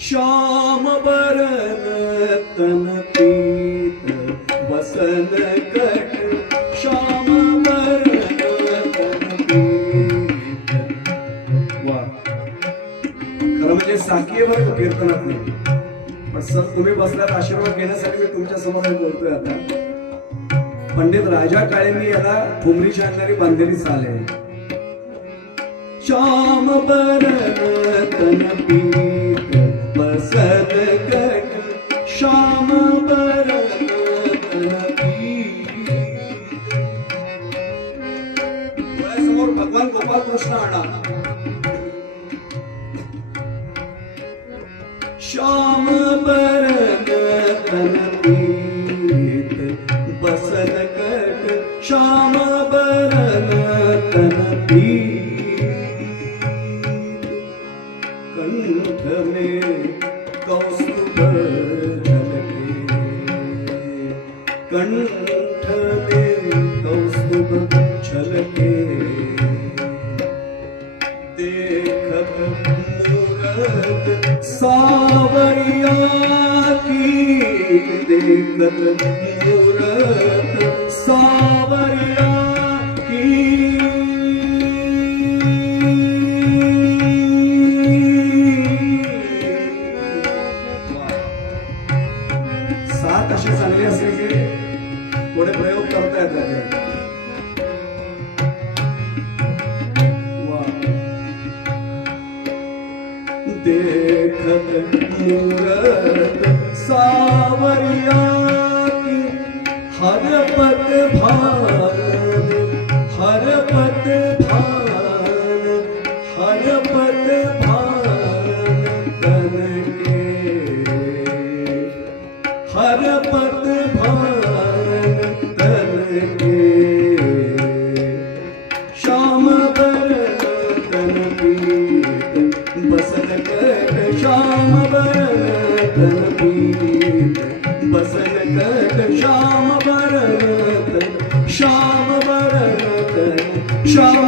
श्याम बरन तन पीत वसन कट श्याम बरन तन पीत. वा. खरं म्हणजे साकीय आहे बरं कीर्तनात नाही. पण सर तुम्ही बसल्यात आशीर्वाद घेण्यासाठी मी तुमच्यासमोर बोलतोय आता. पंडित राजा काळेंनी याला ठुमरीच्या अंगारी बांधलेली चाल आहे. श्याम बरन तन पीत भगवान गोपाल कृष्ण आणा. श्याम बरन बसन कट श्याम बरन तन पीत कंठ में कौस्तुभ झलके कंठ में कौस्तुभ सावरिया की देखत मूरत सावरिया की सात असे चांगले असले की पुढे प्रयोग करता येतात. देखत मूरत सावरिया की हरपत भान हरपत भान हरपत भान तन के। हरपत भान तन के। कट श्याम बरतन पीत बसन कट श्याम बरतन श्याम बरतन श्याम